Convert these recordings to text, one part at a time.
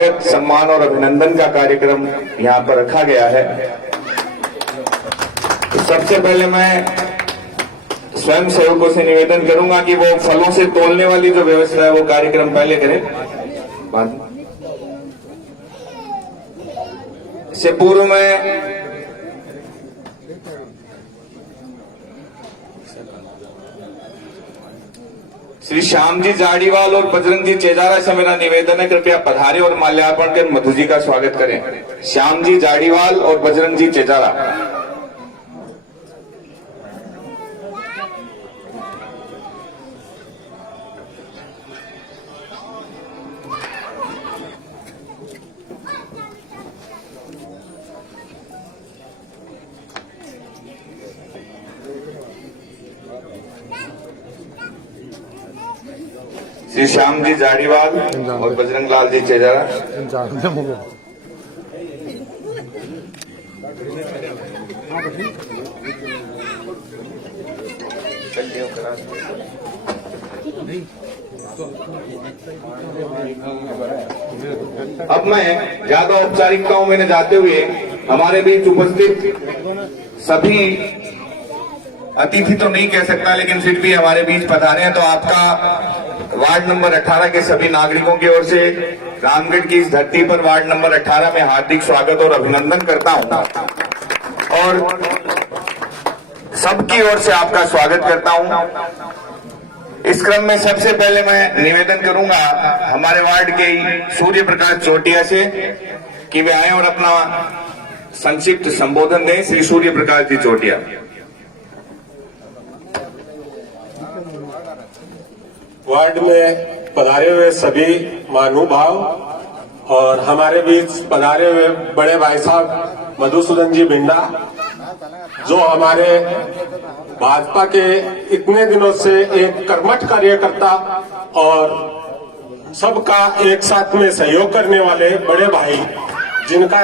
सम्मान और अभिनंदन का कार्यक्रम यहाँ पर रखा गया है। तो सबसे पहले मैं स्वयं सेवकों से निवेदन करूंगा कि वो फलों से तोलने वाली जो व्यवस्था है वो कार्यक्रम पहले करें, बाद में। इससे पूर्व में श्री श्याम जी जाड़ीवाल और बजरंग जी चेजारा से मेरा निवेदन है, कृपया पधारे और माल्यार्पण कर मधु जी का स्वागत करें। श्याम जी जाड़ीवाल और बजरंग जी चेजारा। श्री श्याम जी जाड़ीवाल और बजरंग लाल जी चेजारा। अब मैं ज्यादा औपचारिकताओं में न जाते हुए हमारे बीच उपस्थित सभी अतिथि तो नहीं कह सकता, लेकिन फिर भी हमारे बीच पधारे हैं, तो आपका वार्ड नंबर 18 के सभी नागरिकों की ओर से रामगढ़ की इस धरती पर वार्ड नंबर 18 में हार्दिक स्वागत और अभिनंदन करता हूं और सबकी ओर से आपका स्वागत करता हूं। इस क्रम में सबसे पहले मैं निवेदन करूंगा हमारे वार्ड के सूर्य प्रकाश चोटिया से कि वे आए और अपना संक्षिप्त संबोधन दें। श्री सूर्य प्रकाश जी चोटिया। वार्ड में पधारे हुए सभी महानुभाव और हमारे बीच पधारे हुए बड़े भाई साहब मधुसूदन जी बिंडा, जो हमारे भाजपा के इतने दिनों से एक कर्मठ कार्यकर्ता और सबका एक साथ में सहयोग करने वाले बड़े भाई, जिनका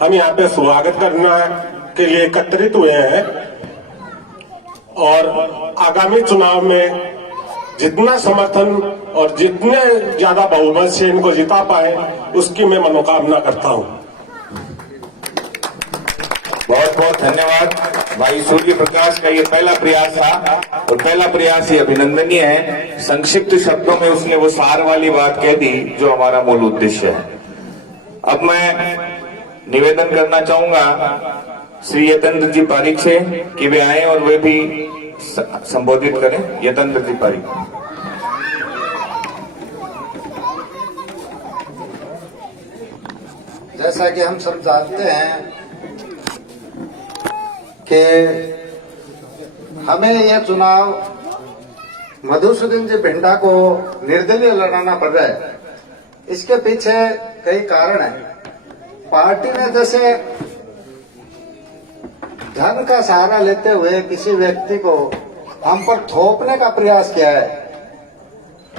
हम यहाँ पे स्वागत करने के लिए एकत्रित हुए हैं और आगामी चुनाव में जितना समर्थन और जितने ज्यादा बहुमत से इनको जिता पाए उसकी मैं मनोकामना करता हूं। बहुत बहुत धन्यवाद भाई सूर्य प्रकाश का ये पहला प्रयास था और पहला प्रयास ही अभिनंदनीय है। संक्षिप्त शब्दों में उसने वो सार वाली बात कह दी जो हमारा मूल उद्देश्य है। अब मैं निवेदन करना चाहूंगा श्री यतेंद्र जी पारिक से कि वे आए और वे भी संबोधित करें। यतेंद्र जी पारिक। जैसा कि हम सब जानते हैं कि हमें यह चुनाव मधुसूदन जी बिंडा को निर्दलीय लड़ाना पड़ रहा है। इसके पीछे कई कारण हैं। पार्टी ने जैसे धन का सहारा लेते हुए किसी व्यक्ति को हम पर थोपने का प्रयास किया है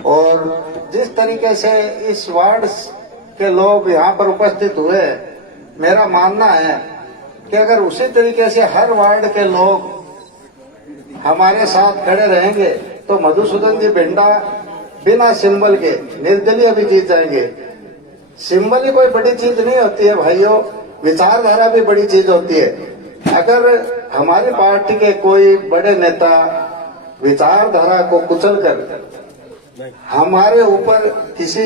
और जिस तरीके से इस वार्ड के लोग यहाँ पर उपस्थित हुए, मेरा मानना है कि अगर उसी तरीके से हर वार्ड के लोग हमारे साथ खड़े रहेंगे तो मधुसूदन जी बिंडा बिना सिंबल के निर्दलीय भी जीत जाएंगे। सिंबल ही कोई बड़ी चीज नहीं होती है भाइयों, विचारधारा भी बड़ी चीज होती है। अगर हमारी पार्टी के कोई बड़े नेता विचारधारा को कुचलकर हमारे ऊपर किसी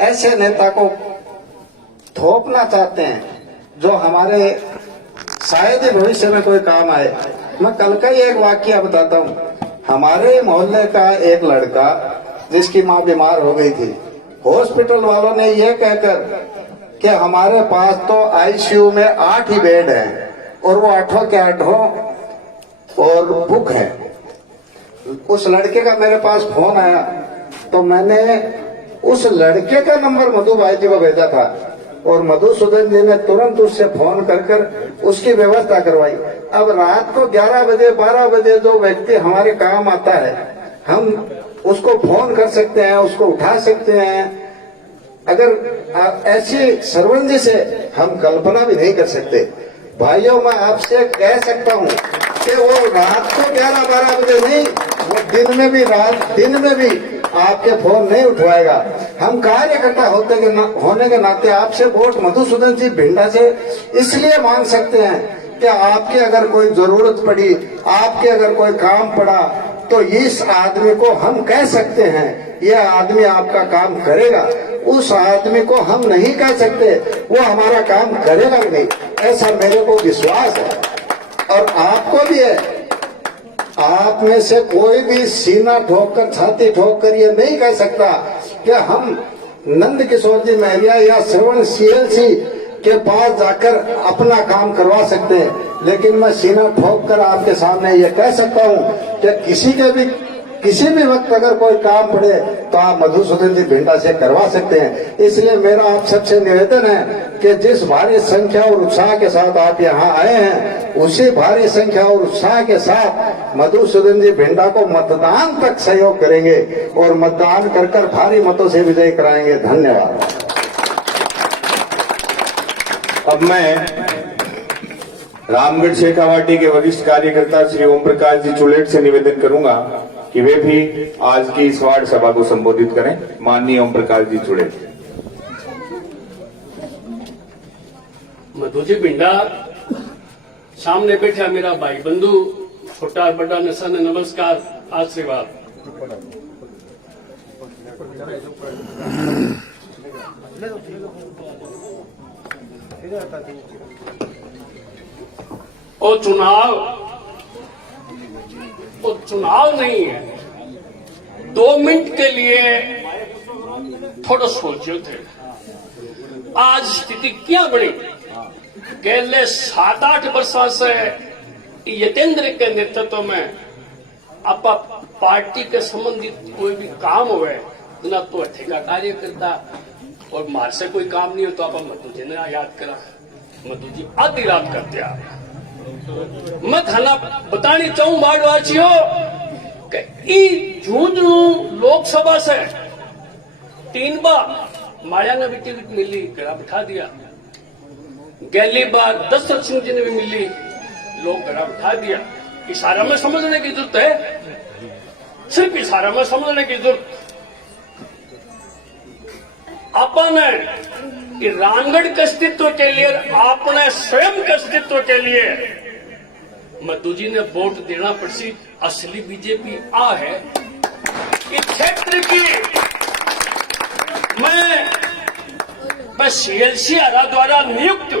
ऐसे नेता को थोपना चाहते हैं जो हमारे शायद ही भविष्य में कोई काम आए। मैं कल का ही एक वाकया बताता हूँ। हमारे मोहल्ले का एक लड़का जिसकी माँ बीमार हो गई थी, हॉस्पिटल वालों ने यह कहकर कि हमारे पास तो आईसीयू में 8 ही बेड हैं और वो 8 के 8 और बुक है। उस लड़के का मेरे पास फोन आया तो मैंने उस लड़के का नंबर मधु भाई जी को भेजा था और मधुसूदन जी ने तुरंत उससे फोन कर उसकी व्यवस्था करवाई। अब रात को 11 बजे 12 बजे जो व्यक्ति हमारे काम आता है, हम उसको फोन कर सकते हैं, उसको उठा सकते हैं। अगर ऐसी सरवंजी से हम कल्पना भी नहीं कर सकते। भाइयों, मैं आपसे कह सकता हूँ कि वो रात को 11-12 बजे नहीं, वो दिन में भी आपके फोन नहीं उठवाएगा। हम कार्यकर्ता होने के नाते आपसे वोट मधुसूदन जी भिंडा से इसलिए मांग सकते हैं कि आपके अगर कोई जरूरत पड़ी, आपके अगर कोई काम पड़ा, तो इस आदमी को हम कह सकते हैं यह आदमी आपका काम करेगा। उस आदमी को हम नहीं कह सकते वो हमारा काम करेगा नहीं, ऐसा मेरे को विश्वास है और आपको भी है। आप में से कोई भी सीना ठोक कर, छाती ठोक कर ये नहीं कह सकता कि हम नंद किशोर जी महरिया या श्रवण सीएलसी के पास जाकर अपना काम करवा सकते हैं, लेकिन मैं सीना ठोक कर आपके सामने ये कह सकता हूँ कि किसी भी वक्त अगर कोई काम पड़े तो आप मधुसूदन जी भिंडा से करवा सकते हैं। इसलिए मेरा आप सबसे निवेदन है कि जिस भारी संख्या और उत्साह के साथ आप यहाँ आए हैं, उसी भारी संख्या और उत्साह के साथ मधुसूदन जी भिंडा को मतदान तक सहयोग करेंगे और मतदान कर भारी मतों से विजयी कराएंगे। धन्यवाद। अब मैं रामगढ़ शेखावाटी के वरिष्ठ कार्यकर्ता श्री ओम प्रकाश जी चुलेट से निवेदन करूंगा कि वे भी आज की इस वार्ड सभा को संबोधित करें। माननीय ओम प्रकाश जी चुलेट। मधु जी भिंडा, सामने बैठा मेरा भाई बंधु, छोटा बड़ा नसन, नमस्कार, आशीर्वाद। और चुनाव नहीं है। 2 मिनट के लिए थोड़ा सोचो थे। आज स्थिति क्या बनी? पहले 7-8 वर्षों से यतेंद्र के नेतृत्व में आप पार्टी के संबंधित कोई भी काम हुए ना तो ठेका कार्यकर्ता और मार से कोई काम नहीं हो तो आप मधु जी ने याद करा। मधु जी आधी रात करते आ मैं थाना बतानी चाहूं बाड़वासियों कि ई झूंझनू लोकसभा से 3 बार माया ने भी टिकट मिली, गड़ा बिठा दिया। गैली बार दशरथ सिंह जी ने भी मिली, लोग गड़ा बिठा दिया। इशारा में समझने की जरूरत है, सिर्फ इशारा में समझने की जरूरत। आपने रामगढ़ के अस्तित्व के लिए, आपने स्वयं के अस्तित्व के लिए मधु जी ने वोट देना पड़सी। असली बीजेपी आ है इस क्षेत्र की। मैं सीएलसी आरा द्वारा नियुक्त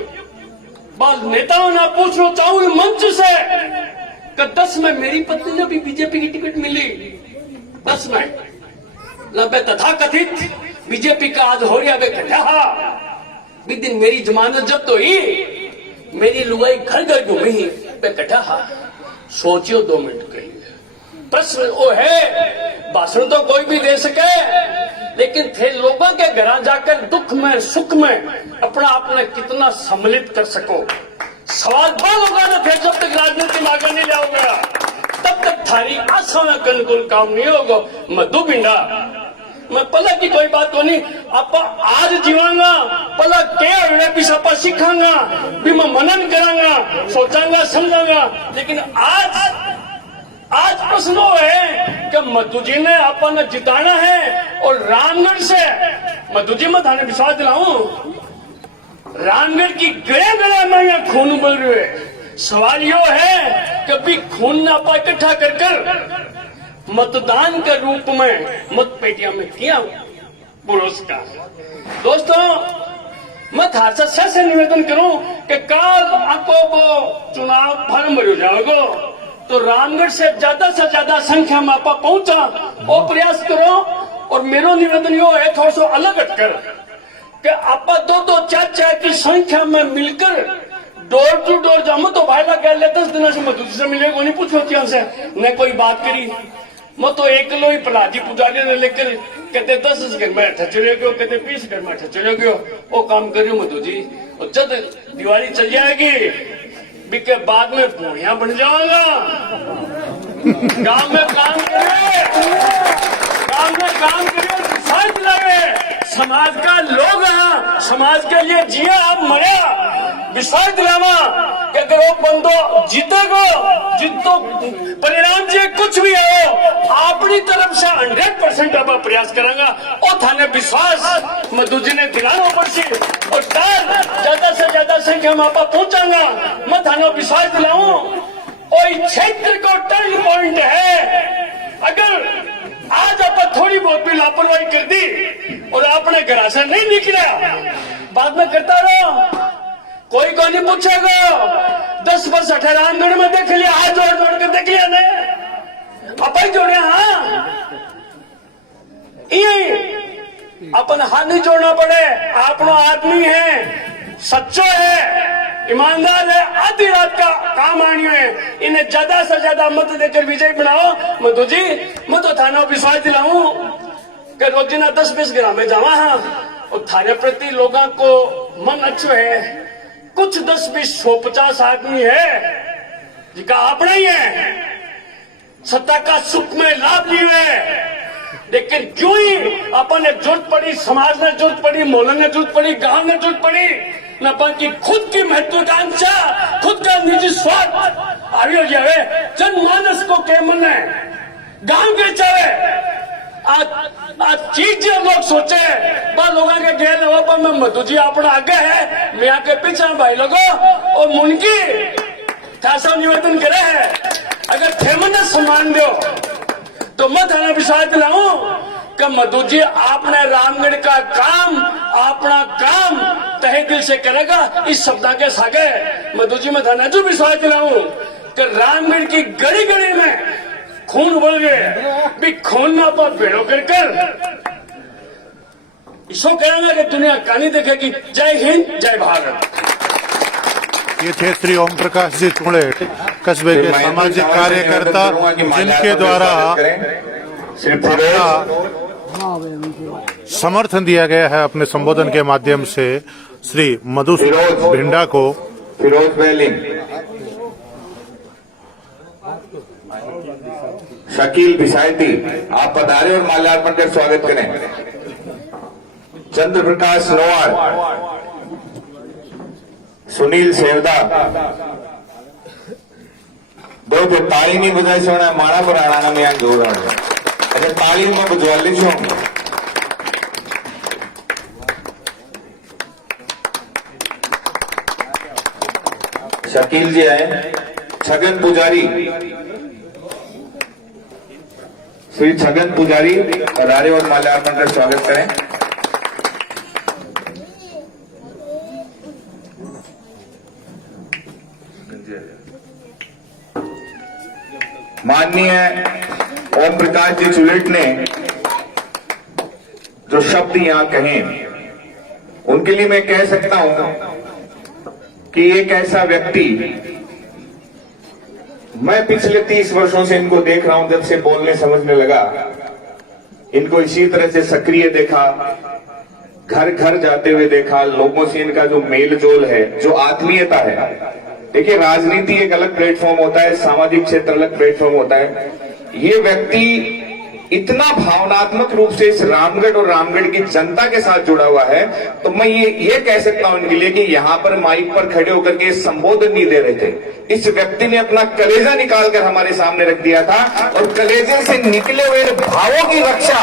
नेताओं ने पूछना चाहूं मंच से कि 10 में मेरी पत्नी ने भी बीजेपी की टिकट मिली, 10 में 90 तथाकथित बीजेपी का आज हो रहा भी दिन मेरी जमानत जब्त हुई, मेरी लुगाई घर घर घूमी पे कटा। सोचियो 2 मिनट के लिए। प्रश्न वो है, भाषण तो कोई भी दे सके, लेकिन थे लोगों के घर जाकर दुख में सुख में अपना आपने कितना सम्मिलित कर सको। सवाल 2 लोगों ने थे, जब तक राजनीति में आगे नहीं जाओगे तब तक थारी आशा में अनुकूल काम नहीं होगा। मधु भिंडा, मैं पला की कोई बात को नहीं, आप आज जीवांगा, पला क्या हुए पिछा आप सीखांगा, भी मैं मनन करांगा, सोचांगा, समझांगा। लेकिन आज प्रश्न वो है कि मधु जी ने अपन जिताना है और रामगढ़ से मधु जी मैं थाने विश्वास दिलाऊं, रामगढ़ की गड़े में खून बोल रहे हैं। सवाल यो है कि भी खून ना आप इकट्ठा कर मतदान के रूप में मत पेटियां में किया पुरस्कार। दोस्तों, मैं हादसा से निवेदन करूं कि काल आपको वो चुनाव फॉर्म भर जाओगे तो रामगढ़ से ज्यादा संख्या में आप पहुंचा और प्रयास करो। और मेरा निवेदन यो है, थोड़ा सा अलग हटकर कि आप 2-2, 4-4 की संख्या में मिलकर डोर टू डोर जामो तो भाई लगा ले 10 दिन से मधु से मिलेगा नहीं पूछो क्या से न कोई बात करी। मैं तो एक लो ही प्रहलादी पुजारी ने लेकर कहते 10 घर में चले गयो, कहते 20 घर में चले गयो। वो काम करियो मधु जी, और जब दिवाली चल जाएगी बिके बाद में पूड़िया बन जाऊंगा। गांव में काम करे, समाज का लोग समाज के लिए जिया आप मरा विश्वास दिलावा कि अगर वो बंदो जीतेगो जीतो परिणाम जे कुछ भी हो अपनी तरफ से 100% अब प्रयास करेंगे और थाने विश्वास मधु जी ने दिलाना पड़सी और ज्यादा से ज्यादा संख्या में आप पहुंचाऊंगा मैं थाने विश्वास दिलाऊं और क्षेत्र को टर्न पॉइंट है। अगर आज आप थोड़ी बहुत भी लापरवाही कर दी और आपने घर से नहीं निकला बाद में करता रहो कोई को नहीं पूछेगा 10 वर्ष 18 में देख लिया हाथ जोड़ के देख लिया ने आप ही जोड़े हाँ ये अपन हाथ नहीं जोड़ना पड़े अपना आदमी है सच्चो है ईमानदार है आधी रात का काम आनी है इन्हें ज्यादा से ज्यादा मत देकर विजय बनाओ। मधु जी मैं तो थाना विश्वास दिलाऊं कि रोजाना 10-20 ग्राम में जावा हाँ और थाने प्रति लोगों को मन अच्छो है कुछ 10-20 150 आदमी है जिनका अपना ही है सत्ता का सुख में लाभ लिए लेकिन क्यों ही अपन ने जरूरत पड़ी समाज ने जरूरत पड़ी मोहल्ले ने जरूरत पड़ी गांव ने जरूरत पड़ी न की खुद की महत्वाकांक्षा खुद का निजी स्वार्थ आगे हो जाए जनमानस को के मन है गांव के चाहे आज चीज जो लोग सोचे वह लोगों के गैर पर मैं मधु जी अपना आगे है मैं आके पीछे भाई लोगों और मुनकी खासा निवेदन करे है अगर फेमन सम्मान दो तो मैं थाना विश्वास दिलाऊं कि मधु जी आपने रामगढ़ का काम अपना काम तहे दिल से करेगा इस शब्द के सागे मधु जी मैं थाना जो विश्वास दिलाऊं कि रामगढ़ की गली गली में खून बोल गए भी खून ना पर भेड़ो कर इसको कहेंगे कि दुनिया कहानी देखेगी। जय हिंद जय भारत। ये थे श्री ओम प्रकाश जी तुड़ेट कस्बे के सामाजिक कार्यकर्ता जिनके द्वारा समर्थन दिया गया है अपने संबोधन के माध्यम से श्री मधु भिंडा को। फिरोज बेलिंग, शकील बिसायती आप पधारे और माल्यार्पण कर स्वागत करें। चंद्र प्रकाश नोआर, सुनील सेवदा दो तो ताली नहीं बजाई सोना मारा पर आना में यहाँ जोर अच्छा ताली में बुझवा लीजिए। शकील जी आए। छगन पुजारी, श्री छगन पुजारी पधारे और माल्यार्पण कर स्वागत करें। माननीय ओम प्रकाश जी चुलेट ने जो शब्द यहां कहे उनके लिए मैं कह सकता हूं कि एक ऐसा व्यक्ति, मैं पिछले 30 वर्षों से इनको देख रहा हूं, जब से बोलने समझने लगा इनको इसी तरह से सक्रिय देखा, घर घर जाते हुए देखा, लोगों से इनका जो मेल जोल है, जो आत्मीयता है। देखिए राजनीति एक अलग प्लेटफॉर्म होता है, सामाजिक क्षेत्र अलग प्लेटफॉर्म होता है। ये व्यक्ति इतना भावनात्मक रूप से इस रामगढ़ और रामगढ़ की जनता के साथ जुड़ा हुआ है, तो मैं ये कह सकता हूं इनके लिए कि यहाँ पर माइक पर खड़े होकर के संबोधन नहीं दे रहे थे। इस व्यक्ति ने अपना कलेजा निकालकर हमारे सामने रख दिया था और कलेजे से निकले हुए भावों की रक्षा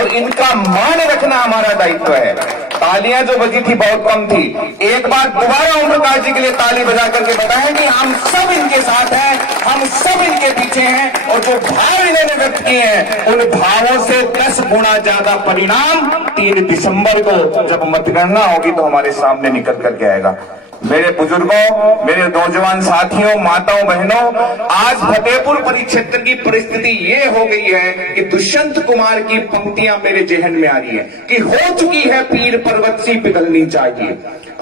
और इनका मान रखना हमारा दायित्व है। तालियां जो बजी थी बहुत कम थी, एक बार दोबारा ओम प्रकाश जी के लिए ताली बजा करके बताएं कि हम सब इनके साथ हैं, हम सब इनके पीछे हैं और जो भाव इन्होंने व्यक्त किए हैं उन भावों से 10 गुना ज्यादा परिणाम 3 दिसंबर को जब मतगणना होगी तो हमारे सामने निकल करके आएगा। मेरे बुजुर्गों, मेरे नौजवान साथियों, माताओं, बहनों, आज फतेहपुर परिक्षेत्र की परिस्थिति ये हो गई है कि दुष्यंत कुमार की पंक्तियां मेरे जेहन में आ रही है कि हो चुकी है पीर पर्वत सी पिघलनी चाहिए,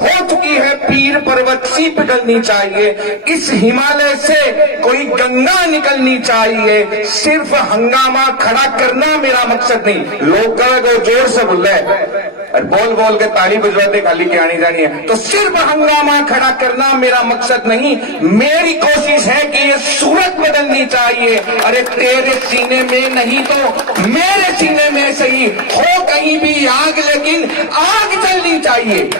हो चुकी है पीर पर्वत सी पिघलनी चाहिए, इस हिमालय से कोई गंगा निकलनी चाहिए। सिर्फ हंगामा खड़ा करना मेरा मकसद नहीं। लोग कहेंगे जोर से बोल रहे और बोल बोल के ताली बजवाते खाली के आनी जानी है। तो सिर्फ हंगामा खड़ा करना मेरा मकसद नहीं, मेरी कोशिश है कि ये सूरत बदलनी चाहिए। अरे तेरे सीने में नहीं तो मेरे सीने में सही हो कहीं भी आग, लेकिन आग जलनी चाहिए।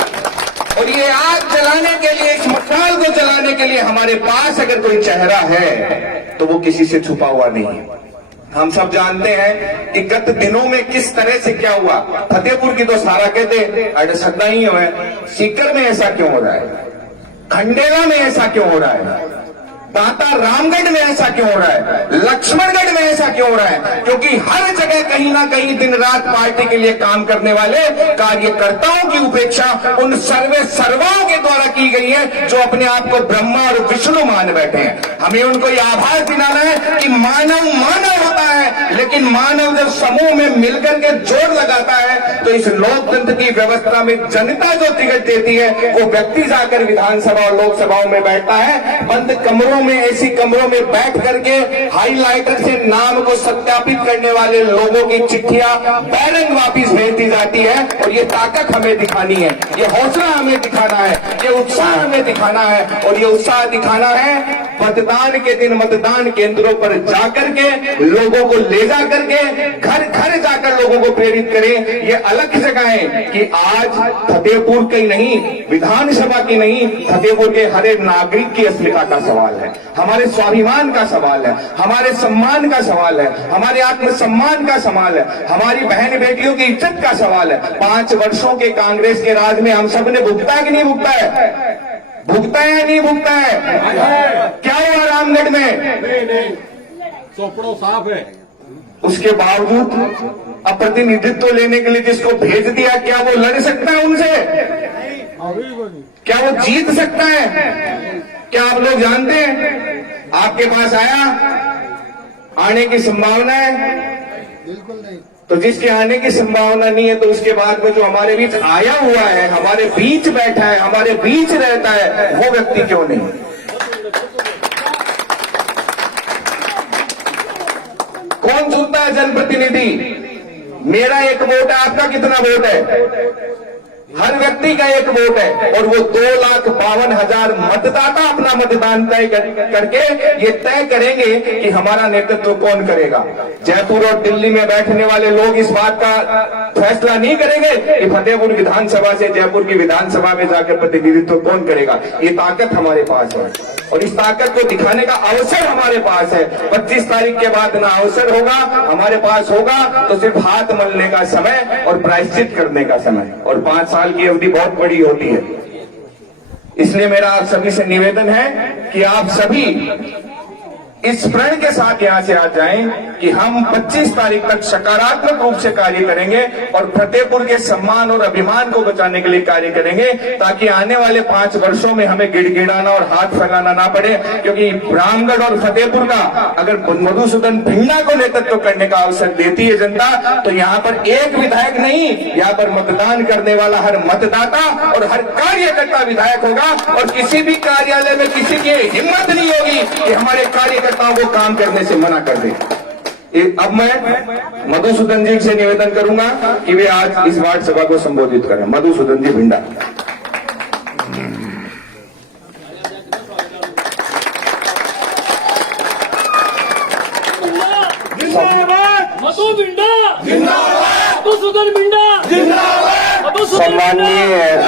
और ये आग जलाने के लिए, इस मशाल को जलाने के लिए हमारे पास अगर कोई चेहरा है तो वो किसी से छुपा हुआ नहीं है। हम सब जानते हैं कि गत दिनों में किस तरह से क्या हुआ। फतेहपुर की तो सारा कहते अरे सदा ही हुआ है, सीकर में ऐसा क्यों हो रहा है, खंडेला में ऐसा क्यों हो रहा है, दाता रामगढ़ में ऐसा क्यों हो रहा है, लक्ष्मणगढ़ में ऐसा क्यों हो रहा है? क्योंकि हर जगह कहीं ना कहीं दिन रात पार्टी के लिए काम करने वाले कार्यकर्ताओं की उपेक्षा उन सर्वाओं के द्वारा की गई है जो अपने आप को ब्रह्मा और विष्णु मान बैठे हैं। हमें उनको यह आभास दिलाना है कि मानव मानव होता है, लेकिन मानव जब समूह में मिलकर के जोर लगाता है तो इस लोकतंत्र की व्यवस्था में जनता जो टिकट देती है वो व्यक्ति जाकर विधानसभा और लोकसभाओं में बैठता है। बंद कमरों में, ऐसी कमरों में बैठ करके हाईलाइटर से नाम को सत्यापित करने वाले लोगों की चिट्ठियां बैरंग वापिस भेज दी जाती है। और ये ताकत हमें दिखानी है, ये हौसला हमें दिखाना है, ये उत्साह हमें दिखाना है। और ये उत्साह दिखाना है मतदान के दिन मतदान केंद्रों पर जाकर के लोगों को ले जाकर के घर घर जाकर लोगों को प्रेरित करें। ये अलग जगह है कि आज फतेहपुर की नहीं, विधानसभा की नहीं, फतेहपुर के हर एक नागरिक की अस्मिता का सवाल है, हमारे स्वाभिमान का सवाल है, हमारे सम्मान का सवाल है, हमारे आत्मसम्मान का सवाल है, हमारी बहन बेटियों की इज्जत का सवाल है। 5 वर्षों के कांग्रेस के राज में हम सब ने भुगता है कि नहीं भुगता है? भुगता है या नहीं भुगता है? क्या हुआ रामगढ़ में? नहीं, चोपड़ो साफ है। उसके बावजूद अप्रतिनिधित्व लेने के लिए जिसको भेज दिया, क्या वो लड़ सकता है उनसे? क्या वो जीत सकता है? क्या आप लोग जानते हैं? आपके पास आया, आने की संभावना है? बिल्कुल नहीं। तो जिसके आने की संभावना नहीं है तो उसके बाद में जो हमारे बीच आया हुआ है, हमारे बीच बैठा है, हमारे बीच रहता है, वो व्यक्ति क्यों नहीं? कौन चुनता है जनप्रतिनिधि? मेरा एक वोट है, आपका कितना वोट है? हर व्यक्ति का एक वोट है। और वो 2,52,000 मतदाता अपना मतदान तय करके ये तय करेंगे कि हमारा नेतृत्व कौन करेगा। जयपुर और दिल्ली में बैठने वाले लोग इस बात का फैसला नहीं करेंगे कि फतेहपुर विधानसभा से जयपुर की विधानसभा में जाकर प्रतिनिधित्व कौन करेगा। ये ताकत हमारे पास है और इस ताकत को दिखाने का अवसर हमारे पास है। 25 तारीख के बाद ना अवसर होगा हमारे पास, होगा तो सिर्फ हाथ मलने का समय और प्रायश्चित करने का समय। और 5 साल की अवधि बहुत बड़ी होती है, इसलिए मेरा आप सभी से निवेदन है कि आप सभी इस प्रण के साथ यहां से आ जाएं कि हम 25 तारीख तक सकारात्मक रूप से कार्य करेंगे और फतेहपुर के सम्मान और अभिमान को बचाने के लिए कार्य करेंगे, ताकि आने वाले 5 वर्षों में हमें गिड़गिड़ाना और हाथ फैलाना ना पड़े। क्योंकि रामगढ़ और फतेहपुर का अगर मधुसूदन भिंडा को नेतृत्व करने का अवसर देती है जनता, तो यहाँ पर एक विधायक नहीं, यहाँ पर मतदान करने वाला हर मतदाता और हर कार्यकर्ता विधायक होगा। और किसी भी कार्यालय में किसी की हिम्मत नहीं होगी कि हमारे कार्यकर्ताओं को काम करने से मना कर दे। अब मैं मधुसूदन जी से निवेदन करूंगा कि वे आज इस वार्ड सभा को संबोधित करें। मधुसूदन जी भिंडा। मधु भिंडा जिंदाबाद, मधुसूदन भिंडा जिंदाबाद, मधुसूदन सम्माननीय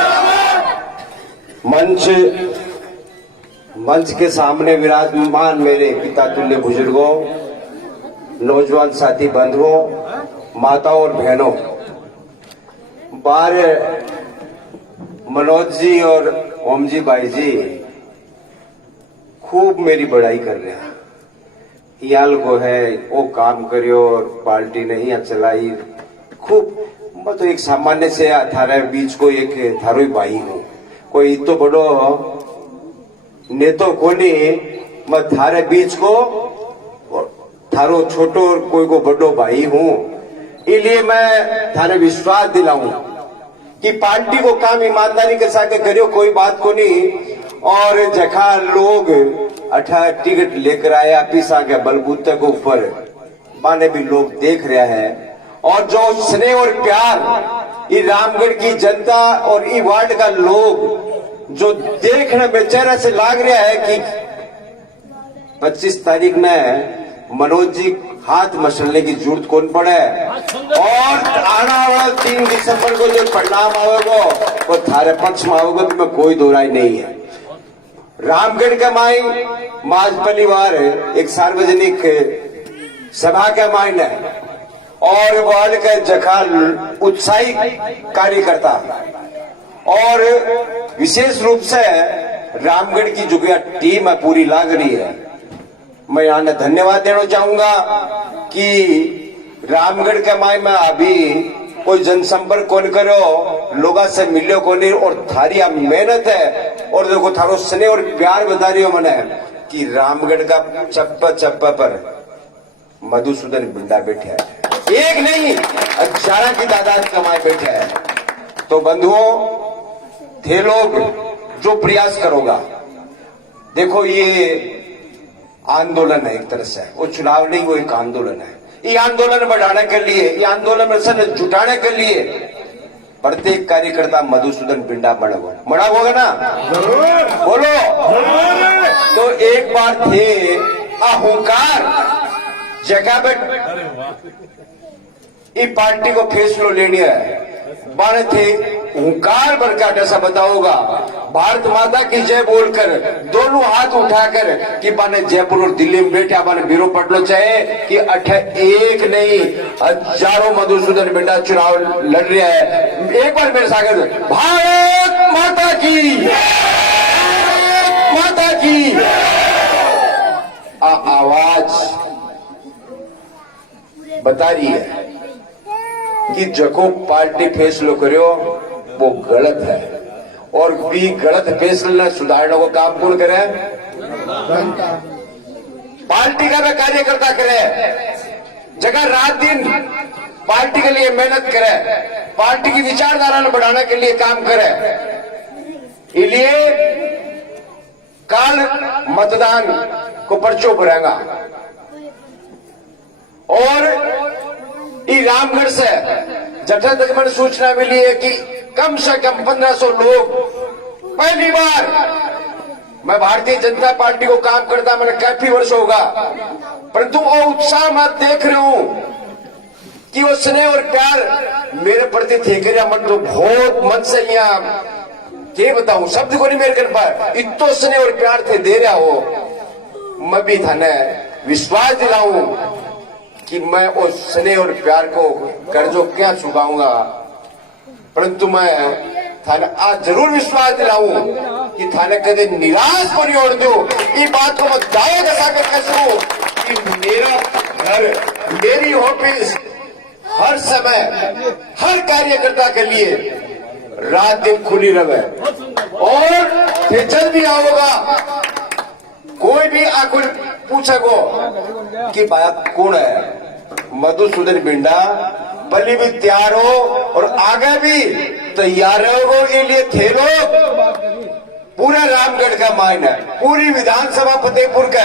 मंच के सामने विराजमान मेरे पिता तुल्य बुजुर्गों, नौजवान साथी बंधुओं, माताओं और बहनों, बार मनोज जी और ओम जी भाई जी खूब मेरी बड़ाई कर रहे हैं। याल को है वो काम करियो और पार्टी नहीं चलाई खूब। मैं तो एक सामान्य से थारे बीच को एक थारो भाई हूँ, कोई तो बड़ो नेतो को नहीं, मैं थारे बीच को थारो छोटो कोई को बड़ो भाई हूँ। इसलिए मैं थारे विश्वास दिलाऊं कि पार्टी को काम ईमानदारी के साथ करियो, कोई बात को नहीं। और जखा लोग 18 टिकट लेकर आया पीसा के बलबूते के ऊपर, माने भी लोग देख रहे हैं। और जो स्नेह और प्यार ये रामगढ़ की जनता और ये वार्ड का लोग जो देखने बेचारा से लाग रहा है कि 25 तारीख में मनोज जी हाथ मसलने की जरूरत कौन पड़े और आना वाला 3 दिसंबर को जो परिणाम आवेगा वो थारे पक्ष में आवेगा तो में कोई दो राय नहीं है। रामगढ़ का माई माज परिवार एक सार्वजनिक सभा का माइन है और वार्ड का जखाल उत्साही कार्यकर्ता और विशेष रूप से रामगढ़ की जो टीम है पूरी लाग रही है। मैं यहाँ धन्यवाद देना चाहूंगा कि रामगढ़ के माय में अभी कोई जनसंपर्क कौन करो लोगों से मिलो कौन और थारी मेहनत है और देखो थारो स्नेह और प्यार बता रही हो मैंने कि रामगढ़ का चप्पा चप्पा पर मधुसूदन बिंडा बैठे है, एक नहीं 11 की तादाद कमाए बैठे है। तो बंधुओं थे लोग जो प्रयास करोगा, देखो ये आंदोलन है एक तरह से, वो चुनाव नहीं वो एक आंदोलन है। ये आंदोलन बढ़ाने के लिए, ये आंदोलन में जुटाने के लिए प्रत्येक कार्यकर्ता मधुसूदन बिंडा मना होगा ना, बोलो। तो एक बार थे अहंकार जगह पे ये पार्टी को फैसलो लेनी है बाने थे हुंकार बरकाट ऐसा बताओगा भारत माता की जय बोलकर दोनों हाथ उठाकर कि बाने जयपुर और दिल्ली में बैठे बाने बीरो पटलो चाहे कि एक नहीं हजारों मधुसूदन बिंडा चुनाव लड़ रहा है। एक बार मेरे सागर भारत माता की, माता की आवाज बता रही है कि जको पार्टी फैसलो करो वो गलत है और भी गलत फैसला सुधारने को काम कौन करे, पार्टी का भी कार्यकर्ता करे, जगह रात दिन पार्टी के लिए मेहनत करे, पार्टी की विचारधारा को बढ़ाने के लिए काम करे। इसलिए कल मतदान को पर्चो भरेगा और रामगढ़ से जठन तक मैंने सूचना मिली है कि कम से कम 1500 लोग पहली बार, मैं भारतीय जनता पार्टी को काम करता मैंने काफी वर्ष होगा, परंतु वो उत्साह मैं देख रहा हूं कि वो स्नेह और प्यार मेरे प्रति थे मन तो बहुत मन से यहाँ क्या बताऊं शब्द को नहीं मेरे कर पाए, इतो स्नेह और प्यार थे दे रहा हो। मैं भी थाने विश्वास दिलाऊं कि मैं उस स्नेह और प्यार को कर्जों क्या चुकाऊंगा, परंतु मैं थाने आज जरूर विश्वास दिलाऊं कि थाने कदे निराश को नहीं होने दो। ये बात को मैं दावे का साबित कर सकूं कि मेरा घर, मेरी ऑफिस हर समय हर कार्यकर्ता के लिए रात दिन खुली रहे और जल्द भी आओगा कोई भी आकुल पूछेगो कि बात कौन है, मधुसूदन बिंडा पहले भी तैयार हो और आगे भी तैयार हो। ये लिए थे लोग पूरा रामगढ़ का मायना है, पूरी विधानसभा फतेहपुर का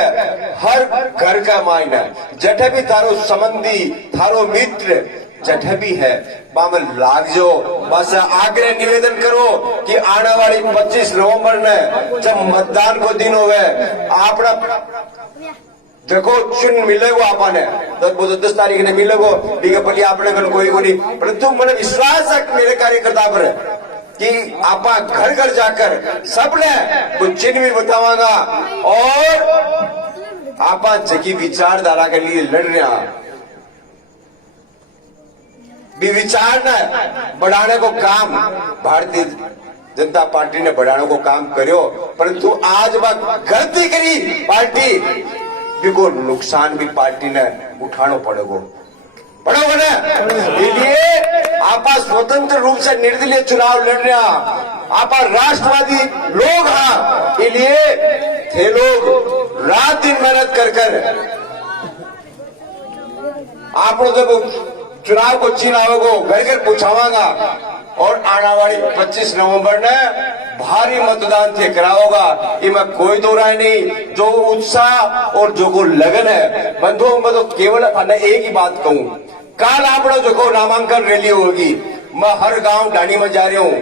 हर घर का मायना है। जठे भी थारो संबंधी थारो मित्र जठे भी है बामल लाग जो बस आग्रह निवेदन करो कि आने वाली 25 नवंबर ने जब मतदान को दिन होवे आपना देखो चुन मिलेगो आपने 10 तारीख ने मिलेगो ठीक है पहले आपने कोई को नहीं, परंतु मैंने विश्वास है मेरे कार्यकर्ता पर कि आप घर घर जाकर सबने तो चिन्ह भी बतावागा और आप जगी विचारधारा के लिए लड़ रहे हैं भी विचार न बढ़ाने को काम भारतीय जनता पार्टी ने बढ़ाने को काम करो, परंतु आज बात गलती करी पार्टी को नुकसान भी पार्टी ने उठाना पड़ेगा ना। इसलिए आप स्वतंत्र रूप से निर्दलीय चुनाव लड़ रहे हैं, आप राष्ट्रवादी लोग हैं, इसलिए थे लोग रात दिन मेहनत कर आप लोग चुनाव को चिन्हावेगो घर घर पूछावागा और आने वाली 25 नवंबर ने भारी मतदान थे कराओगा, इसमें कोई दो राय नहीं। जो उत्साह और जो को लगन है बंधुओं में तो केवल एक ही बात कहूं, कल आप जो नामांकन रैली होगी मैं हर गांव डाणी में जा रहा हूँ,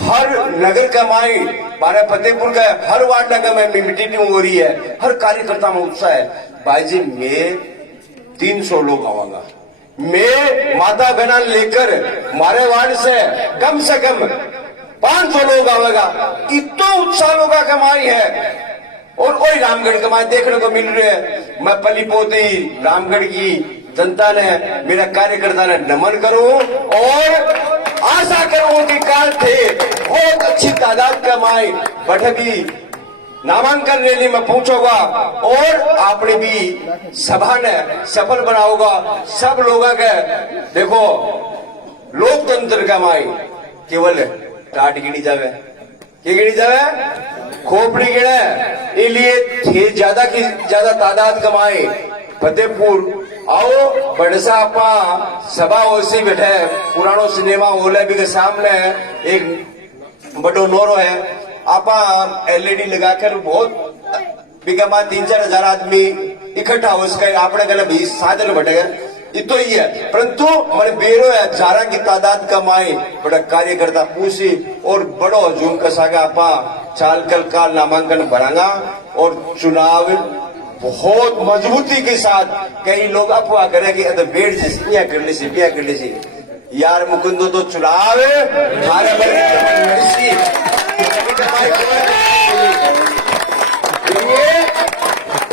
हर नगर का माई हमारे फतेहपुर का हर वार्ड नगर में मीटिंग हो रही है, हर कार्यकर्ता में उत्साह है। भाई जी मैं 300 लोग आवांगा, मैं माता बहना लेकर हमारे वार्ड से कम 500 लोग आवेगा। इतना उत्साह लोगों का कमाई है और वही रामगढ़ कमाई देखने को मिल रहे हैं। मैं पली पोती रामगढ़ की जनता ने, मेरा कार्यकर्ता ने नमन करूं और आशा करूं कि काल थे बहुत अच्छी तादाद कमाई बट भी नामांकन रैली में पहुंचोगा और आपने भी सभा ने सफल बनाओगा। सब लोगों के देखो लोकतंत्र कमाई केवल टाट गिनी जावे, क्या गिनी जावे, खोपड़ी गिने। इसलिए थे ज्यादा की ज्यादा तादाद कमाए फतेहपुर आओ बड़सा आपा सभा ओसी बैठे पुरानो सिनेमा ओले भी के सामने एक बड़ो नोरो है, आपा एलईडी लगाकर बहुत बिगमा 3-4 हजार आदमी इकट्ठा हो सके आपने कहना 20 साधन बटे इतो ही है, परंतु मैंने बेरो है हजारा की तादाद कमाई बड़ा कार्यकर्ता पूछी और बड़ो हजूम कसागा आपा चाल कल का नामांकन भरांगा और चुनाव बहुत मजबूती के साथ। कई लोग अफवाह करे कि बेड़ से कर ली यार मुकुंदो तो चुनाव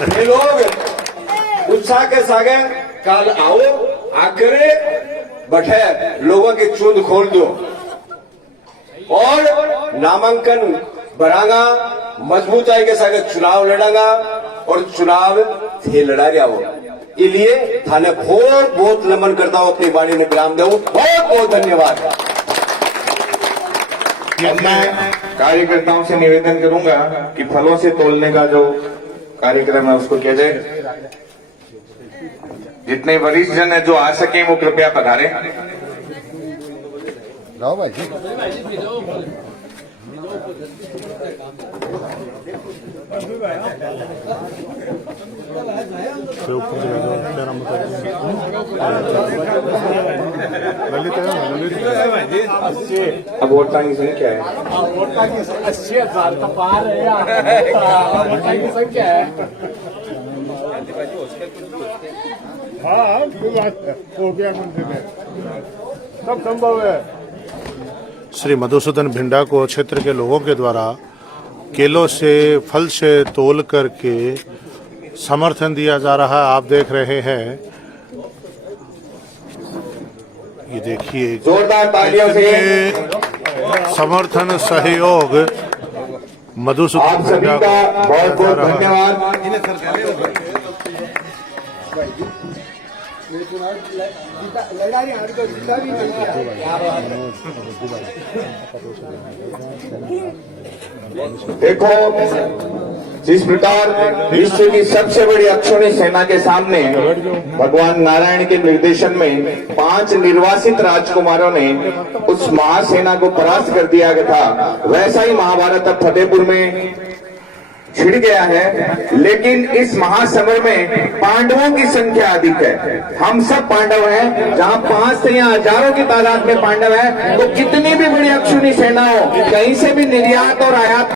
ये लोग उत्साह के सागे काल आओ आकर बैठे लोगों की चूंद खोल दो और नामांकन भरांगा, मजबूताई के साथ चुनाव लड़ांगा और चुनाव थे लड़ा रहा हो। इसलिए थाने बहुत बहुत नमन करता हूं, अपनी वाणी में विराम दूं। बहुत बहुत धन्यवाद। मैं कार्यकर्ताओं से निवेदन करूंगा कि फलों से तोलने का जो कार्यक्रम है उसको किया जाए। जितने वरिष्ठ जन है जो आ सके वो कृपया पधारे। लाओ भाई अब वोट की संख्या है 80,000 तो पार है, वोट की संख्या है। हाँ हो गया सब संभव है। श्री मधुसूदन भिंडा को क्षेत्र के लोगों के द्वारा केलों से फल से तोल करके समर्थन दिया जा रहा है। आप देख रहे हैं, ये देखिए जोरदार तालियों से समर्थन सहयोग मधुसूदन आप सभी भिंडा का बहुत बहुत को धन्यवाद। देखो जिस प्रकार विश्व की सबसे बड़ी अक्षौणी सेना के सामने भगवान नारायण के निर्देशन में 5 निर्वासित राजकुमारों ने उस महासेना को परास्त कर दिया गया था, वैसा ही महाभारत अब फतेहपुर में छिड़ गया है। लेकिन इस महासमर में पांडवों की संख्या अधिक है। हम सब पांडव हैं। जहां 5 से या हजारों की तादाद में पांडव है तो कितनी भी बड़ी अक्षौणी सेना हो, कहीं से भी निर्यात और आयात